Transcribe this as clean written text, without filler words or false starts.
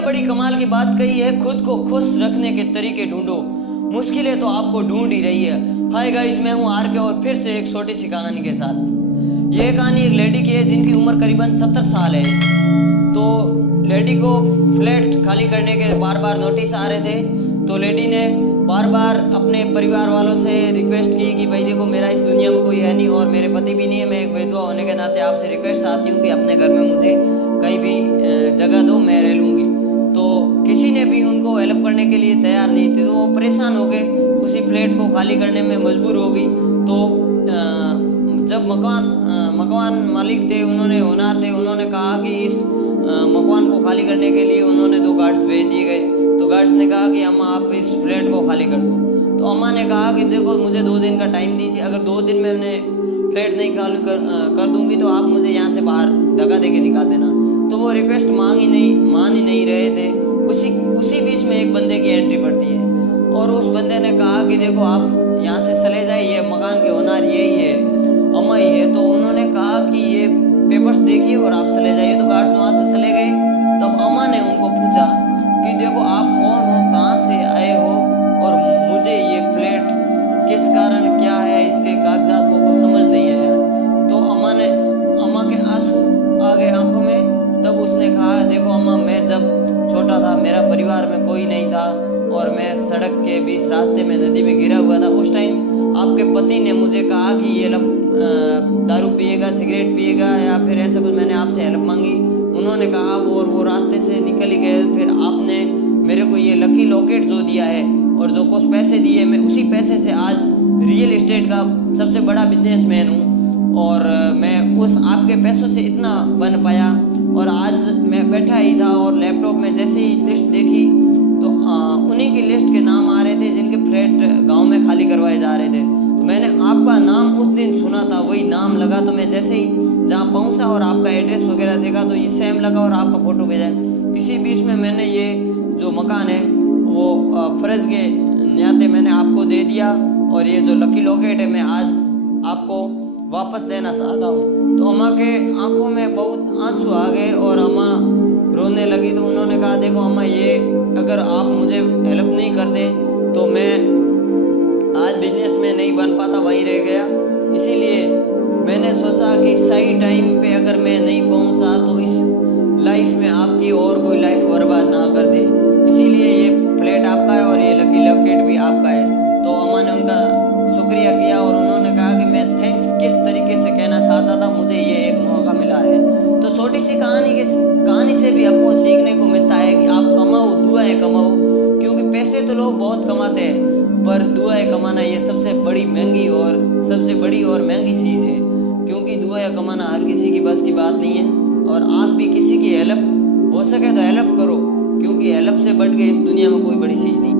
बड़ी कमाल की बात कही है, खुद को खुश रखने के तरीके ढूंढो, मुश्किलें तो आपको ढूंढ ही रही है। हाय गाइस, मैं हूं आर के और फिर से एक छोटी सी कहानी के साथ। यह कहानी एक लेडी की है जिनकी उम्र करीबन 70 साल है। तो लेडी को फ्लैट खाली करने के बार बार नोटिस आ रहे थे। तो लेडी ने बार बार अपने परिवार वालों से रिक्वेस्ट की कि भाई देखो, मेरा इस दुनिया में कोई है नहीं और मेरे पति भी नहीं है, मैं एक विधवा होने के नाते आपसे रिक्वेस्ट आती हूँ कि अपने घर में मुझे कहीं भी जगह दो, मैं रह लूँगी। तो किसी ने भी उनको हेल्प करने के लिए तैयार नहीं थे। तो वो परेशान हो गए, उसी फ्लैट को खाली करने में मजबूर हो गई। तो जब मकान मालिक थे, उन्होंने होनार थे, उन्होंने कहा कि इस मकान को खाली करने के लिए उन्होंने 2 गार्ड्स भेज दिए गए। तो गार्ड्स ने कहा कि अम्मा आप इस फ्लैट को खाली कर दो। तो अम्मा ने कहा कि देखो, मुझे 2 दिन का टाइम दीजिए, अगर 2 दिन में मैंने फ्लैट नहीं खाली कर दूंगी तो आप मुझे यहाँ से बाहर धक्का दे के निकाल देना। तो वो रिक्वेस्ट मान ही नहीं रहे थे। उसी बीच में एक बंदे की एंट्री पड़ती है और उस बंदे ने कहा कि देखो, आप यहाँ से चले जाइए, मकान के ओनर यही है, अम्मा ही है। तो उन्होंने कहा कि ये पेपर्स देखिए और आप चले जाइए। तो गार्ड्स वहाँ से चले गए। तब अम्मा ने उनको पूछा कि देखो, आप कौन हो, कहाँ से आए हो और मुझे ये फ्लैट किस कारण क्या है, इसके कागजात वो कुछ समझ नहीं आया। तो अम्मा के आंसू आ गए आंखों में। तब उसने कहा, देखो अम्मा, मैं जब छोटा था, मेरा परिवार में कोई नहीं था और मैं सड़क के बीच रास्ते में नदी में गिरा हुआ था। उस टाइम आपके पति ने मुझे कहा कि ये दारू पिएगा, सिगरेट पिएगा या फिर ऐसा कुछ, मैंने आपसे हेल्प मांगी, उन्होंने कहा वो रास्ते से निकल ही गए। फिर आपने मेरे को ये लकी लॉकेट जो दिया है और जो कुछ पैसे दिए, मैं उसी पैसे से आज रियल एस्टेट का सबसे बड़ा बिजनेसमैन हूँ और मैं उस आपके पैसों से इतना बन पाया। और आज मैं बैठा ही था और लैपटॉप में जैसे ही लिस्ट देखी तो उन्हीं की लिस्ट के नाम आ रहे थे जिनके फ्लैट गांव में खाली करवाए जा रहे थे। तो मैंने आपका नाम उस दिन सुना था, वही नाम लगा। तो मैं जैसे ही जहाँ पहुँचा और आपका एड्रेस वगैरह देखा तो ये सेम लगा और आपका फ़ोटो भेजा। इसी बीच में मैंने ये जो मकान है वो फ़र्ज़ के नाते मैंने आपको दे दिया और ये जो लकी लॉकेट है मैं आज आपको वापस देना चाहता हूँ। तो अम्मा के आंखों में बहुत आंसू आ गए और अम्मा रोने लगी। तो उन्होंने कहा, देखो अम्मा, ये अगर आप मुझे हेल्प नहीं करते तो मैं आज बिजनेस में नहीं बन पाता, वहीं रह गया। इसीलिए मैंने सोचा कि सही टाइम पे अगर मैं नहीं पहुंचा तो इस लाइफ में आपकी और कोई लाइफ बर्बाद ना कर दे। इसीलिए ये फ्लैट आपका है और ये लकी लॉकेट भी आपका है। तो अम्मा ने उनका शुक्रिया किया और उन्होंने कहा कि मैं थैंक्स किस तरीके से कहना चाहता था, मुझे ये एक मौका मिला है। तो छोटी सी कहानी से भी आपको सीखने को मिलता है कि आप कमाओ, दुआएं कमाओ, क्योंकि पैसे तो लोग बहुत कमाते हैं पर दुआएं कमाना ये सबसे बड़ी और महंगी चीज़ है। क्योंकि दुआएं कमाना हर किसी की बस की बात नहीं है और आप भी किसी की हेल्प हो सके तो हेल्प करो, क्योंकि हेल्प से बढ़ के इस दुनिया में कोई बड़ी चीज़ नहीं।